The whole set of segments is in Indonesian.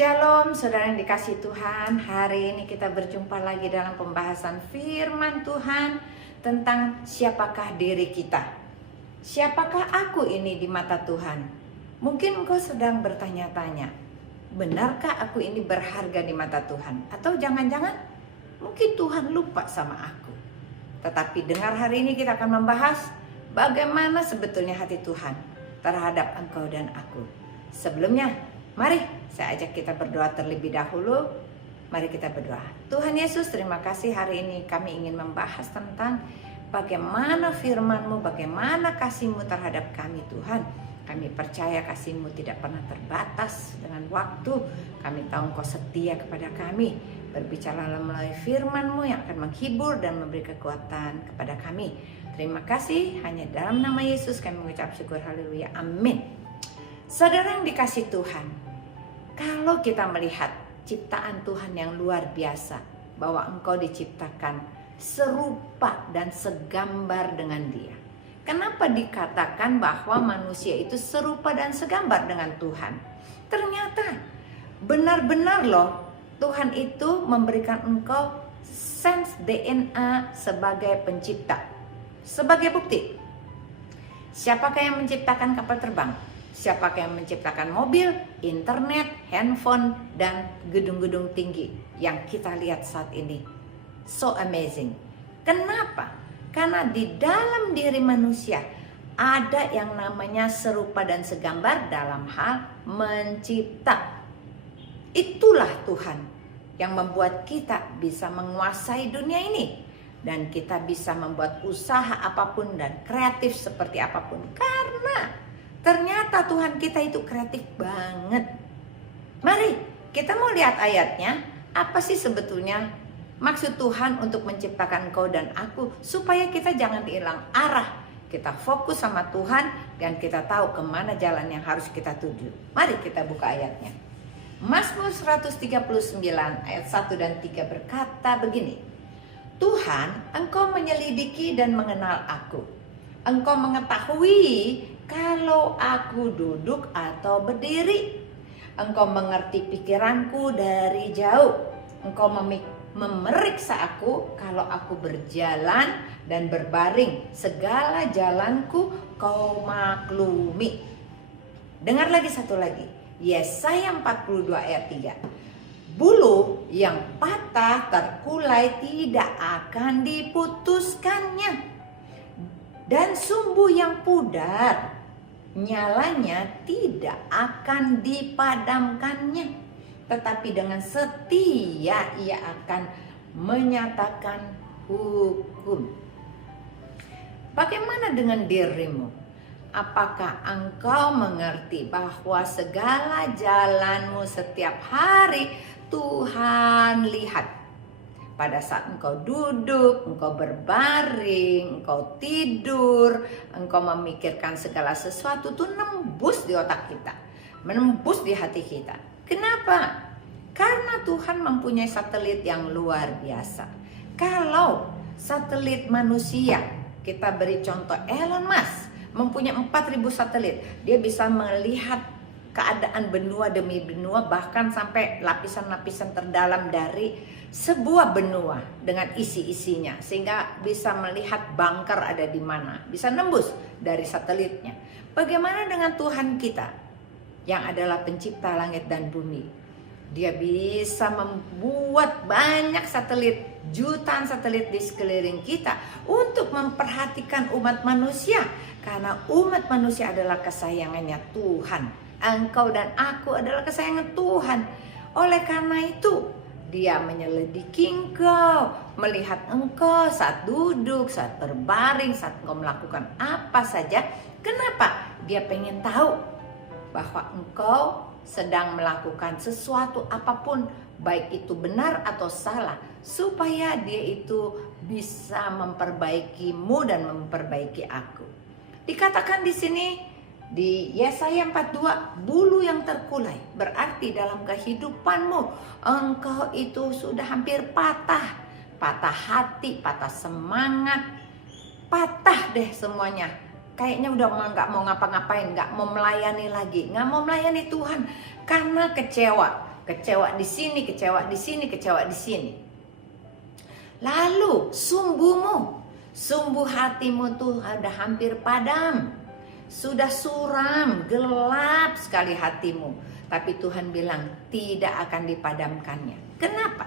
Shalom saudara yang dikasih Tuhan. Hari ini kita berjumpa lagi dalam pembahasan firman Tuhan tentang siapakah diri kita. Siapakah aku ini di mata Tuhan? Mungkin engkau sedang bertanya-tanya, benarkah aku ini berharga di mata Tuhan? Atau jangan-jangan mungkin Tuhan lupa sama aku. Tetapi dengar hari ini kita akan membahas bagaimana sebetulnya hati Tuhan terhadap engkau dan aku. Sebelumnya, mari saya ajak kita berdoa terlebih dahulu. Mari kita berdoa. Tuhan Yesus, terima kasih hari ini kami ingin membahas tentang bagaimana firman-Mu, bagaimana kasih-Mu terhadap kami Tuhan. Kami percaya kasih-Mu tidak pernah terbatas dengan waktu. Kami tahu Engkau setia kepada kami. Berbicara melalui firman-Mu yang akan menghibur dan memberi kekuatan kepada kami. Terima kasih, hanya dalam nama Yesus kami mengucap syukur, haleluya, amin. Saudara yang dikasih Tuhan, kalau kita melihat ciptaan Tuhan yang luar biasa, bahwa engkau diciptakan serupa dan segambar dengan Dia. Kenapa dikatakan bahwa manusia itu serupa dan segambar dengan Tuhan? Ternyata benar-benar loh, Tuhan itu memberikan engkau sense DNA sebagai pencipta. Sebagai bukti, siapakah yang menciptakan kapal terbang? Siapakah yang menciptakan mobil, internet, handphone, dan gedung-gedung tinggi yang kita lihat saat ini? So amazing. Kenapa? Karena di dalam diri manusia ada yang namanya serupa dan segambar dalam hal mencipta. Itulah Tuhan yang membuat kita bisa menguasai dunia ini. Dan kita bisa membuat usaha apapun dan kreatif seperti apapun. Karena ternyata Tuhan kita itu kreatif banget. Mari kita mau lihat ayatnya. Apa sih sebetulnya maksud Tuhan untuk menciptakan kau dan aku, supaya kita jangan hilang arah. Kita fokus sama Tuhan dan kita tahu kemana jalan yang harus kita tuju. Mari kita buka ayatnya. Mazmur 139 ayat 1 dan 3 berkata begini. Tuhan, Engkau menyelidiki dan mengenal aku. Engkau mengetahui kalau aku duduk atau berdiri. Engkau mengerti pikiranku dari jauh. Engkau memeriksa aku kalau aku berjalan dan berbaring. Segala jalanku kau maklumi. Dengar lagi satu lagi. Yesaya 42 ayat 3. Bulu yang patah terkulai tidak akan diputuskannya. Dan sumbu yang pudar nyalanya tidak akan dipadamkannya. Tetapi dengan setia ia akan menyatakan hukum. Bagaimana dengan dirimu? Apakah engkau mengerti bahwa segala jalanmu setiap hari Tuhan lihat? Pada saat engkau duduk, engkau berbaring, engkau tidur, engkau memikirkan segala sesuatu itu nembus di otak kita, menembus di hati kita. Kenapa? Karena Tuhan mempunyai satelit yang luar biasa. Kalau satelit manusia, kita beri contoh Elon Musk, mempunyai 4.000 satelit. Dia bisa melihat keadaan benua demi benua, bahkan sampai lapisan-lapisan terdalam dari sebuah benua dengan isi-isinya, sehingga bisa melihat bunker ada di mana, bisa nembus dari satelitnya. Bagaimana dengan Tuhan kita yang adalah pencipta langit dan bumi? Dia bisa membuat banyak satelit, jutaan satelit di sekeliling kita untuk memperhatikan umat manusia. Karena umat manusia adalah kesayangannya Tuhan. Engkau dan aku adalah kesayangan Tuhan. Oleh karena itu, Dia menyelidiki engkau, melihat engkau saat duduk, saat berbaring, saat engkau melakukan apa saja. Kenapa? Dia pengen tahu bahwa engkau sedang melakukan sesuatu apapun, baik itu benar atau salah, supaya Dia itu bisa memperbaikimu dan memperbaiki aku. Dikatakan di sini di Yesaya 42, bulu yang terkulai, berarti dalam kehidupanmu engkau itu sudah hampir patah hati, patah semangat, patah deh semuanya. Kayaknya udah nggak mau ngapa-ngapain, nggak mau melayani lagi, nggak mau melayani Tuhan karena kecewa kecewa di sini, kecewa di sini, kecewa di sini. Lalu sumbu hatimu tuh udah hampir padam, sudah suram, gelap sekali hatimu. Tapi Tuhan bilang tidak akan dipadamkannya. Kenapa?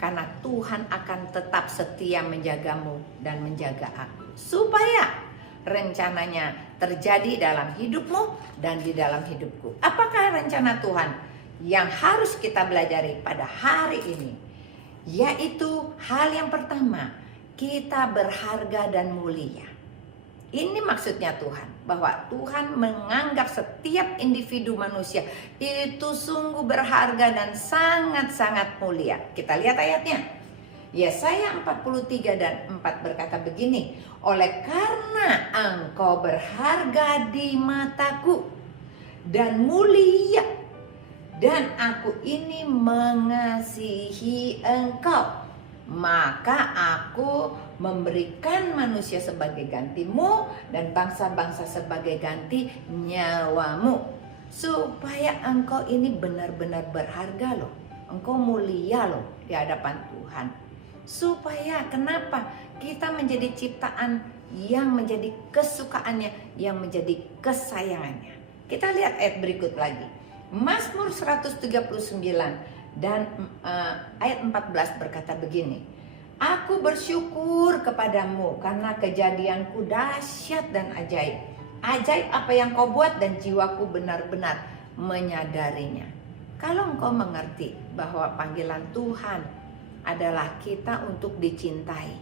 Karena Tuhan akan tetap setia menjagamu dan menjaga aku, supaya rencananya terjadi dalam hidupmu dan di dalam hidupku. Apakah rencana Tuhan yang harus kita pelajari pada hari ini? Yaitu hal yang pertama, kita berharga dan mulia. Ini maksudnya Tuhan, bahwa Tuhan menganggap setiap individu manusia itu sungguh berharga dan sangat-sangat mulia. Kita lihat ayatnya. Yesaya 43 dan 4 berkata begini, oleh karena engkau berharga di mataku dan mulia, dan aku ini mengasihi engkau, maka aku memberikan manusia sebagai gantimu dan bangsa-bangsa sebagai ganti nyawamu. Supaya engkau ini benar-benar berharga loh. Engkau mulia loh di hadapan Tuhan. Supaya kenapa? Kita menjadi ciptaan yang menjadi kesukaannya, yang menjadi kesayangannya. Kita lihat ayat berikut lagi. Mazmur 139 dan ayat 14 berkata begini, aku bersyukur kepadamu karena kejadianku dahsyat dan ajaib. Ajaib apa yang kau buat dan jiwaku benar-benar menyadarinya. Kalau engkau mengerti bahwa panggilan Tuhan adalah kita untuk dicintai,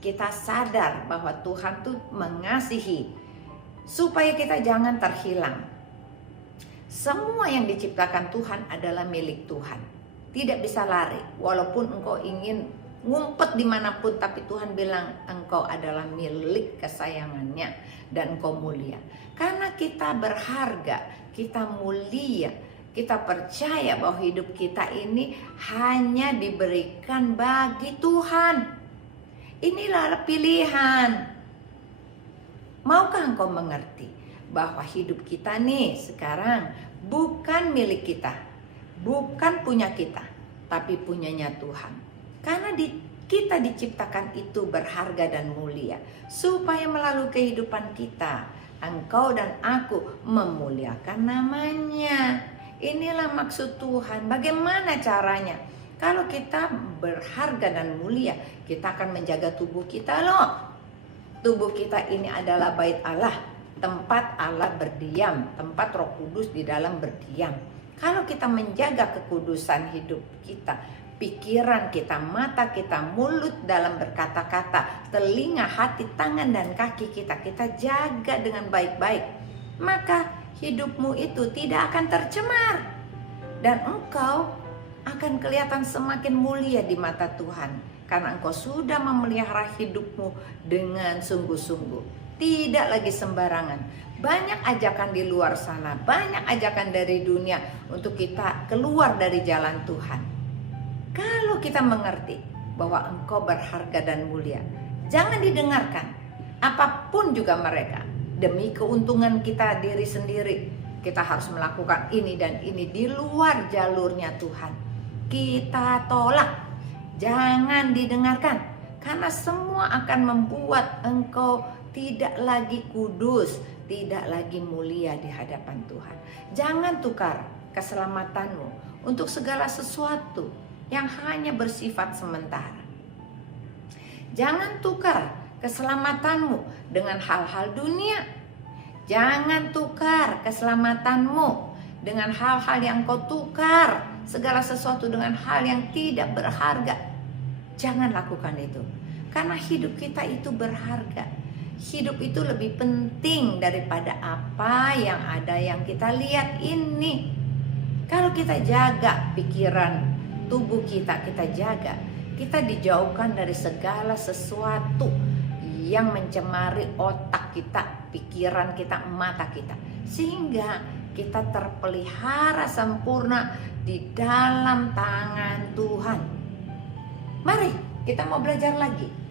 kita sadar bahwa Tuhan tuh mengasihi, supaya kita jangan terhilang. Semua yang diciptakan Tuhan adalah milik Tuhan. Tidak bisa lari. Walaupun engkau ingin ngumpet dimanapun, tapi Tuhan bilang engkau adalah milik kesayangannya dan engkau mulia. Karena kita berharga, kita mulia, kita percaya bahwa hidup kita ini hanya diberikan bagi Tuhan. Inilah pilihan. Maukah engkau mengerti bahwa hidup kita nih sekarang bukan milik kita, bukan punya kita, tapi punyanya Tuhan. Karena kita diciptakan itu berharga dan mulia, supaya melalui kehidupan kita, engkau dan aku memuliakan namanya. Inilah maksud Tuhan. Bagaimana caranya? Kalau kita berharga dan mulia, kita akan menjaga tubuh kita loh. Tubuh kita ini adalah bait Allah, tempat Allah berdiam, tempat Roh Kudus di dalam berdiam. Kalau kita menjaga kekudusan hidup kita, pikiran kita, mata kita, mulut dalam berkata-kata, telinga, hati, tangan, dan kaki kita jaga dengan baik-baik, maka hidupmu itu tidak akan tercemar. Dan engkau akan kelihatan semakin mulia di mata Tuhan, karena engkau sudah memelihara hidupmu dengan sungguh-sungguh. Tidak lagi sembarangan. Banyak ajakan di luar sana, banyak ajakan dari dunia untuk kita keluar dari jalan Tuhan. Kalau kita mengerti bahwa engkau berharga dan mulia, jangan didengarkan apapun juga mereka. Demi keuntungan kita diri sendiri, kita harus melakukan ini dan ini di luar jalurnya Tuhan. Kita tolak, jangan didengarkan, karena semua akan membuat engkau tidak lagi kudus, tidak lagi mulia di hadapan Tuhan. Jangan tukar keselamatanmu untuk segala sesuatu yang hanya bersifat sementara. Jangan tukar keselamatanmu dengan hal-hal dunia. Jangan tukar keselamatanmu dengan hal-hal yang kau tukar segala sesuatu dengan hal yang tidak berharga. Jangan lakukan itu, karena hidup kita itu berharga. Hidup itu lebih penting daripada apa yang ada yang kita lihat ini. Kalau kita jaga pikiran, tubuh kita jaga, kita dijauhkan dari segala sesuatu yang mencemari otak kita, pikiran kita, mata kita, sehingga kita terpelihara sempurna di dalam tangan Tuhan. Mari kita mau belajar lagi.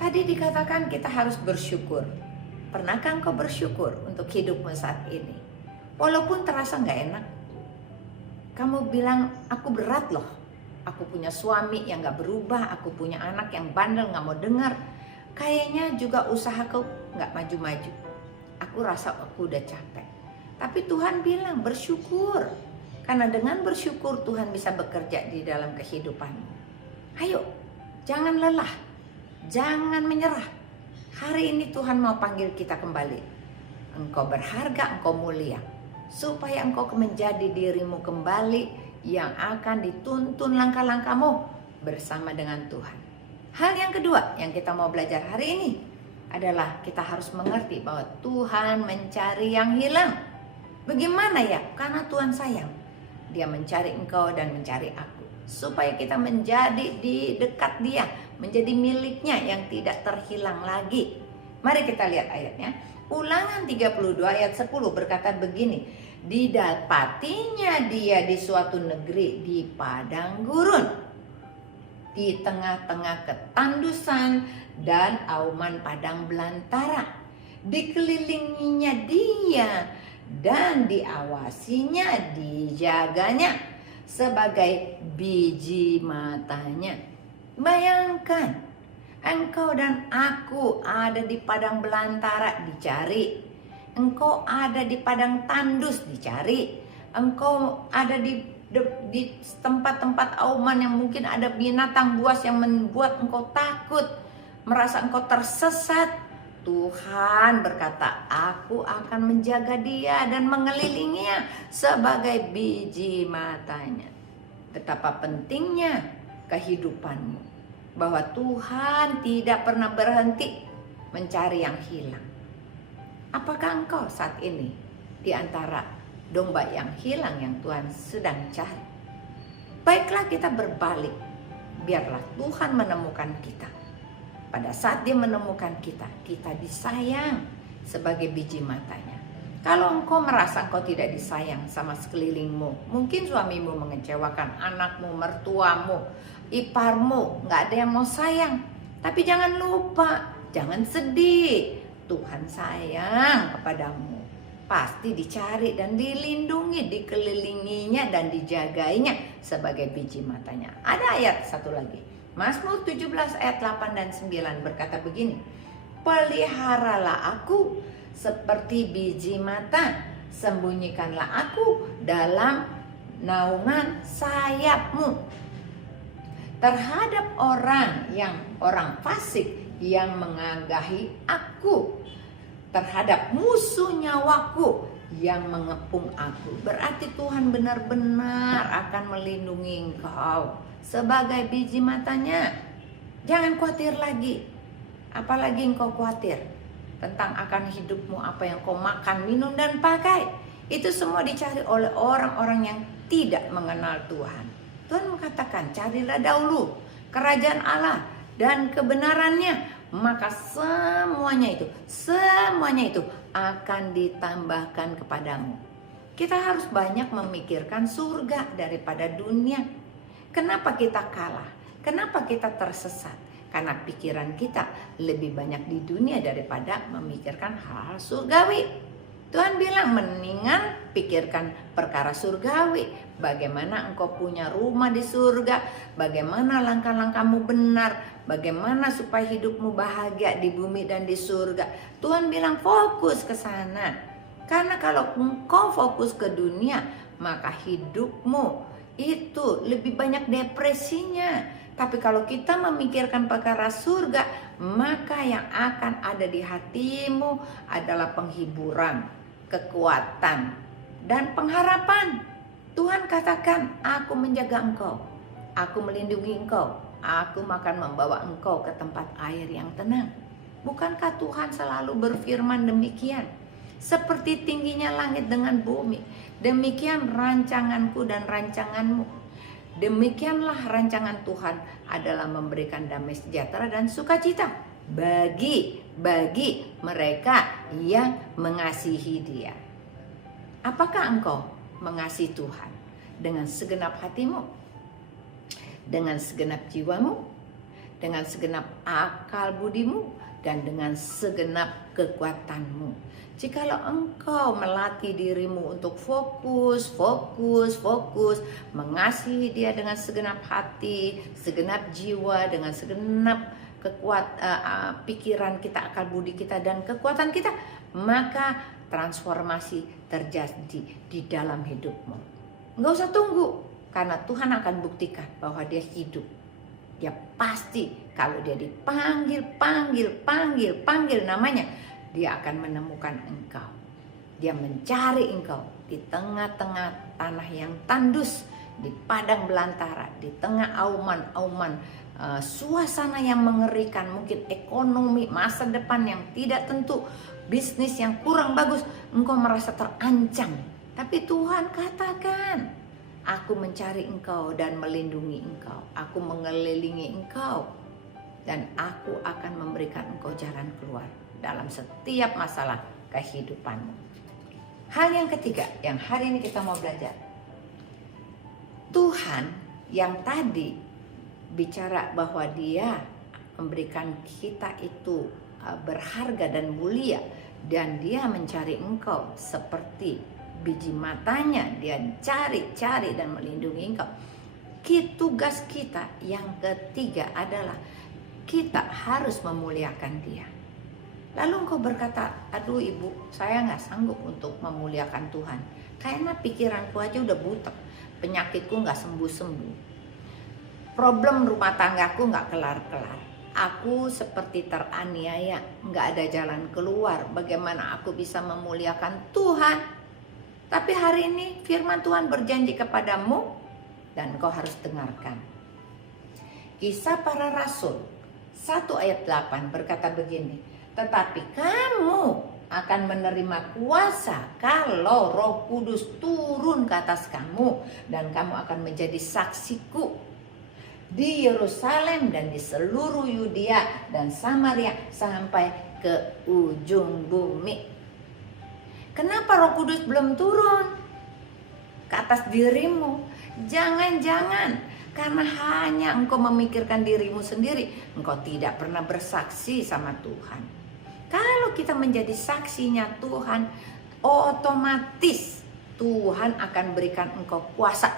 Tadi dikatakan kita harus bersyukur. Pernahkah engkau bersyukur untuk hidupmu saat ini? Walaupun terasa gak enak, Kamu bilang, aku berat loh. Aku punya suami yang gak berubah, aku punya anak yang bandel gak mau dengar. Kayaknya juga usahaku gak maju-maju. Aku rasa aku udah capek. Tapi Tuhan bilang bersyukur. Karena dengan bersyukur Tuhan bisa bekerja di dalam kehidupanmu. Ayo, jangan lelah. Jangan menyerah. Hari ini Tuhan mau panggil kita kembali. Engkau berharga, engkau mulia. Supaya engkau menjadi dirimu kembali yang akan dituntun langkah-langkahmu bersama dengan Tuhan. Hal yang kedua yang kita mau belajar hari ini adalah kita harus mengerti bahwa Tuhan mencari yang hilang. Bagaimana ya? Karena Tuhan sayang. Dia mencari engkau dan mencari aku. Supaya kita menjadi di dekat Dia, menjadi miliknya yang tidak terhilang lagi. Mari kita lihat ayatnya. Ulangan 32 ayat 10 berkata begini. Didapatinya dia di suatu negeri di padang gurun, di tengah-tengah ketandusan dan auman padang belantara. Dikelilinginya dia dan diawasinya, dijaganya sebagai biji matanya. Bayangkan, engkau dan aku ada di padang belantara dicari. Engkau ada di padang tandus dicari. Engkau ada di tempat-tempat auman yang mungkin ada binatang buas yang membuat engkau takut, merasa engkau tersesat. Tuhan berkata, aku akan menjaga dia dan mengelilinginya sebagai biji matanya. Betapa pentingnya kehidupanmu, bahwa Tuhan tidak pernah berhenti mencari yang hilang. Apakah engkau saat ini di antara domba yang hilang yang Tuhan sedang cari? Baiklah kita berbalik. Biarlah Tuhan menemukan kita. Pada saat Dia menemukan kita, kita disayang sebagai biji matanya. Kalau engkau merasa engkau tidak disayang sama sekelilingmu, mungkin suamimu mengecewakan, anakmu, mertuamu, iparmu, gak ada yang mau sayang. Tapi jangan lupa, jangan sedih. Tuhan sayang kepadamu. Pasti dicari dan dilindungi, dikelilinginya dan dijagainya sebagai biji matanya. Ada ayat satu lagi. Mazmur 17 ayat 8 dan 9 berkata begini. Peliharalah aku seperti biji mata. Sembunyikanlah aku dalam naungan sayapmu. Terhadap orang fasik yang mengagahi aku, terhadap musuh nyawaku yang mengepung aku. Berarti Tuhan benar-benar akan melindungi engkau sebagai biji matanya. Jangan khawatir lagi. Apalagi engkau khawatir tentang akan hidupmu, apa yang kau makan, minum, dan pakai. Itu semua dicari oleh orang-orang yang tidak mengenal Tuhan. Tuhan mengatakan, carilah dahulu kerajaan Allah dan kebenarannya, maka semuanya itu akan ditambahkan kepadamu. Kita harus banyak memikirkan surga daripada dunia. Kenapa kita kalah? Kenapa kita tersesat? Karena pikiran kita lebih banyak di dunia daripada memikirkan hal-hal surgawi. Tuhan bilang mendingan pikirkan perkara surgawi. Bagaimana engkau punya rumah di surga, bagaimana langkah-langkahmu benar, bagaimana supaya hidupmu bahagia di bumi dan di surga. Tuhan bilang fokus ke sana. Karena kalau engkau fokus ke dunia, maka hidupmu itu lebih banyak depresinya. Tapi kalau kita memikirkan perkara surga, maka yang akan ada di hatimu adalah penghiburan, kekuatan, dan pengharapan. Tuhan katakan, aku menjaga engkau, aku melindungi engkau, aku akan membawa engkau ke tempat air yang tenang. Bukankah Tuhan selalu berfirman demikian? Seperti tingginya langit dengan bumi, demikian rancanganku dan rancanganmu. Demikianlah rancangan Tuhan adalah memberikan damai sejahtera dan sukacita bagi mereka yang mengasihi Dia. Apakah engkau mengasihi Tuhan dengan segenap hatimu, dengan segenap jiwamu, dengan segenap akal budimu, dan dengan segenap kekuatanmu. Jikalau engkau melatih dirimu untuk fokus, mengasihi dia dengan segenap hati, segenap jiwa, dengan segenap pikiran kita, akal budi kita, dan kekuatan kita, maka transformasi terjadi di dalam hidupmu. Nggak usah tunggu, karena Tuhan akan buktikan bahwa dia hidup. Dia pasti kalau dia panggil namanya, dia akan menemukan engkau. Dia mencari engkau di tengah-tengah tanah yang tandus, di padang belantara, di tengah auman-auman, suasana yang mengerikan, mungkin ekonomi, masa depan yang tidak tentu, bisnis yang kurang bagus, engkau merasa terancam. Tapi Tuhan katakan, aku mencari engkau dan melindungi engkau, aku mengelilingi engkau, dan aku akan memberikan engkau jalan keluar dalam setiap masalah kehidupanmu. Hal yang ketiga yang hari ini kita mau belajar, Tuhan yang tadi bicara bahwa dia memberikan kita itu berharga dan mulia, dan dia mencari engkau seperti biji matanya, dia cari dan melindungi engkau. Tugas kita yang ketiga adalah kita harus memuliakan dia. Lalu engkau berkata, aduh ibu, saya gak sanggup untuk memuliakan Tuhan, karena pikiranku aja udah butek, penyakitku gak sembuh-sembuh, problem rumah tanggaku gak kelar-kelar, aku seperti teraniaya, gak ada jalan keluar, bagaimana aku bisa memuliakan Tuhan? Tapi hari ini firman Tuhan berjanji kepadamu, dan kau harus dengarkan. Kisah Para Rasul 1 ayat 8 berkata begini, tetapi kamu akan menerima kuasa kalau Roh Kudus turun ke atas kamu, dan kamu akan menjadi saksiku di Yerusalem dan di seluruh Yudea dan Samaria sampai ke ujung bumi. Kenapa Roh Kudus belum turun ke atas dirimu? Jangan-jangan karena hanya engkau memikirkan dirimu sendiri, engkau tidak pernah bersaksi sama Tuhan. Kalau kita menjadi saksinya Tuhan, otomatis Tuhan akan berikan engkau kuasa.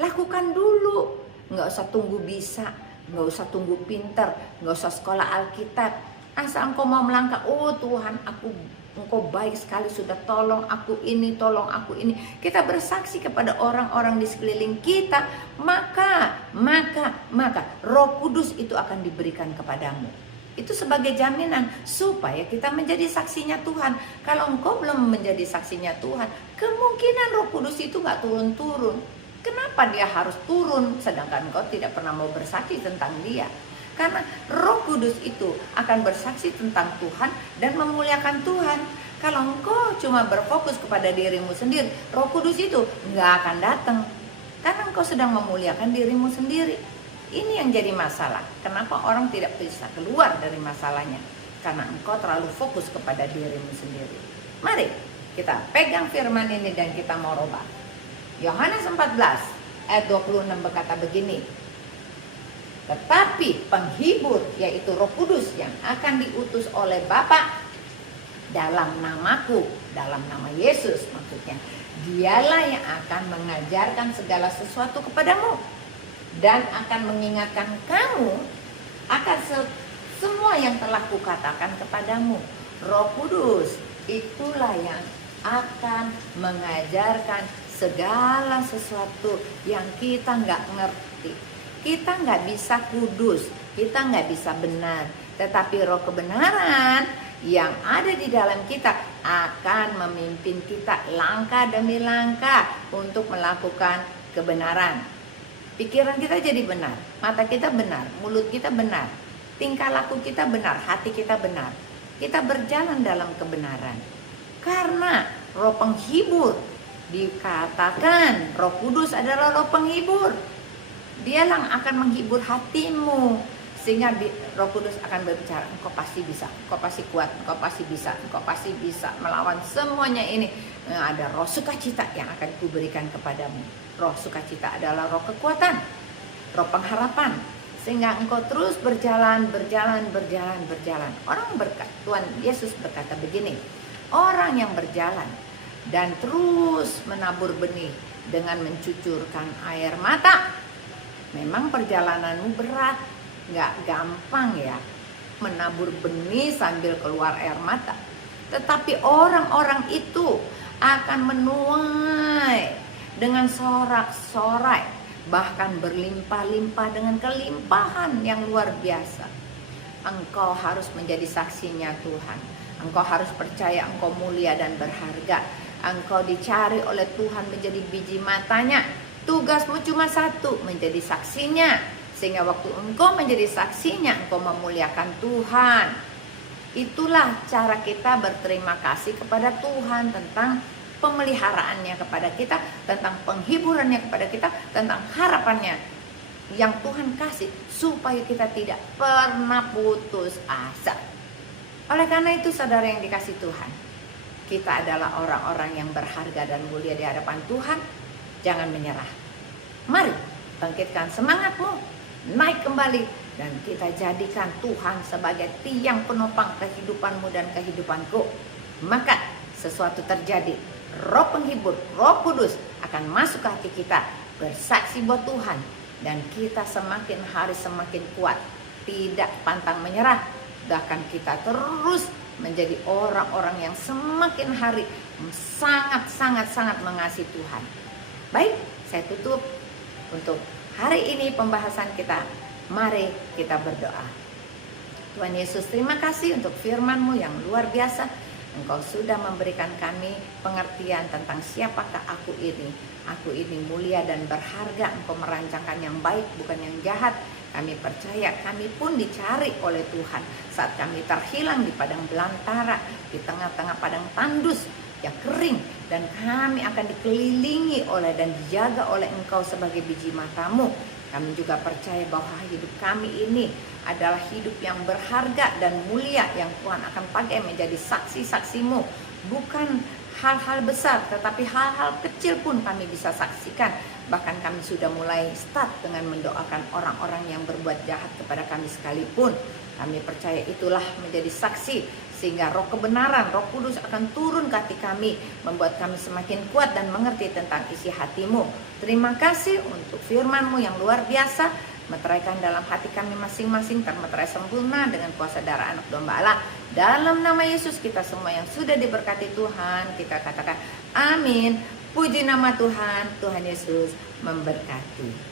Lakukan dulu, nggak usah tunggu bisa, nggak usah tunggu pinter, nggak usah sekolah Alkitab. Asal engkau mau melangkah, oh Tuhan, engkau baik sekali, sudah tolong aku ini, tolong aku ini. Kita bersaksi kepada orang-orang di sekeliling kita, maka Roh Kudus itu akan diberikan kepadamu. Itu sebagai jaminan supaya kita menjadi saksinya Tuhan. Kalau engkau belum menjadi saksinya Tuhan, kemungkinan Roh Kudus itu gak turun-turun. Kenapa dia harus turun sedangkan engkau tidak pernah mau bersaksi tentang dia? Karena Roh Kudus itu akan bersaksi tentang Tuhan dan memuliakan Tuhan. Kalau engkau cuma berfokus kepada dirimu sendiri, Roh Kudus itu gak akan datang, karena engkau sedang memuliakan dirimu sendiri. Ini yang jadi masalah. Kenapa orang tidak bisa keluar dari masalahnya? Karena engkau terlalu fokus kepada dirimu sendiri. Mari kita pegang firman ini dan kita mau rubah. Yohanes 14 ayat 26 berkata begini, tetapi penghibur, yaitu Roh Kudus yang akan diutus oleh Bapa dalam namaku, dalam nama Yesus maksudnya, dialah yang akan mengajarkan segala sesuatu kepadamu dan akan mengingatkan kamu akan semua yang telah kukatakan kepadamu. Roh Kudus itulah yang akan mengajarkan segala sesuatu yang kita nggak ngerti. Kita nggak bisa kudus, kita nggak bisa benar, tetapi Roh kebenaran yang ada di dalam kita akan memimpin kita langkah demi langkah untuk melakukan kebenaran. Pikiran kita jadi benar, mata kita benar, mulut kita benar, tingkah laku kita benar, hati kita benar. Kita berjalan dalam kebenaran. Karena Roh penghibur, dikatakan Roh Kudus adalah Roh penghibur. Dialah akan menghibur hatimu, sehingga Roh Kudus akan berbicara, engkau pasti bisa, engkau pasti kuat, engkau pasti bisa, engkau pasti bisa melawan semuanya ini. Ada roh sukacita yang akan kuberikan kepadamu. Roh sukacita adalah roh kekuatan, roh pengharapan, sehingga engkau terus berjalan. Tuhan Yesus berkata begini, orang yang berjalan dan terus menabur benih dengan mencucurkan air mata. Memang perjalananmu berat, gak gampang ya menabur benih sambil keluar air mata. Tetapi orang-orang itu akan menuai dengan sorak-sorai, bahkan berlimpah-limpah dengan kelimpahan yang luar biasa. Engkau harus menjadi saksinya Tuhan. Engkau harus percaya engkau mulia dan berharga. Engkau dicari oleh Tuhan menjadi biji matanya. Tugasmu cuma satu, menjadi saksinya. Sehingga waktu engkau menjadi saksinya, engkau memuliakan Tuhan. Itulah cara kita berterima kasih kepada Tuhan tentang pemeliharaannya kepada kita, tentang penghiburannya kepada kita, tentang harapannya yang Tuhan kasih supaya kita tidak pernah putus asa. Oleh karena itu saudara yang dikasih Tuhan, kita adalah orang-orang yang berharga dan mulia di hadapan Tuhan. Jangan menyerah. Mari bangkitkan semangatmu, naik kembali, dan kita jadikan Tuhan sebagai tiang penopang kehidupanmu dan kehidupanku. Maka sesuatu terjadi. Roh penghibur, Roh Kudus akan masuk ke hati kita, bersaksi buat Tuhan, dan kita semakin hari semakin kuat, tidak pantang menyerah. Bahkan kita terus menjadi orang-orang yang semakin hari sangat mengasihi Tuhan. Baik, saya tutup untuk hari ini pembahasan kita. Mari kita berdoa. Tuhan Yesus, terima kasih untuk firman-Mu yang luar biasa. Engkau sudah memberikan kami pengertian tentang siapakah aku ini. Aku ini mulia dan berharga. Engkau merancangkan yang baik, bukan yang jahat. Kami percaya kami pun dicari oleh Tuhan saat kami terhilang di padang belantara, di tengah-tengah padang tandus yang kering, dan kami akan dikelilingi oleh dan dijaga oleh Engkau sebagai biji matamu. Kami juga percaya bahwa hidup kami ini adalah hidup yang berharga dan mulia yang Tuhan akan pakai menjadi saksi-saksimu. Bukan hal-hal besar, tetapi hal-hal kecil pun kami bisa saksikan. Bahkan kami sudah mulai start dengan mendoakan orang-orang yang berbuat jahat kepada kami sekalipun. Kami percaya itulah menjadi saksi, sehingga roh kebenaran, Roh Kudus akan turun ke hati kami, membuat kami semakin kuat dan mengerti tentang isi hatimu. Terima kasih untuk firman-Mu yang luar biasa, meteraikan dalam hati kami masing-masing, termeterai sempurna dengan kuasa darah Anak Domba Allah. Dalam nama Yesus, kita semua yang sudah diberkati Tuhan, kita katakan amin. Puji nama Tuhan, Tuhan Yesus memberkati.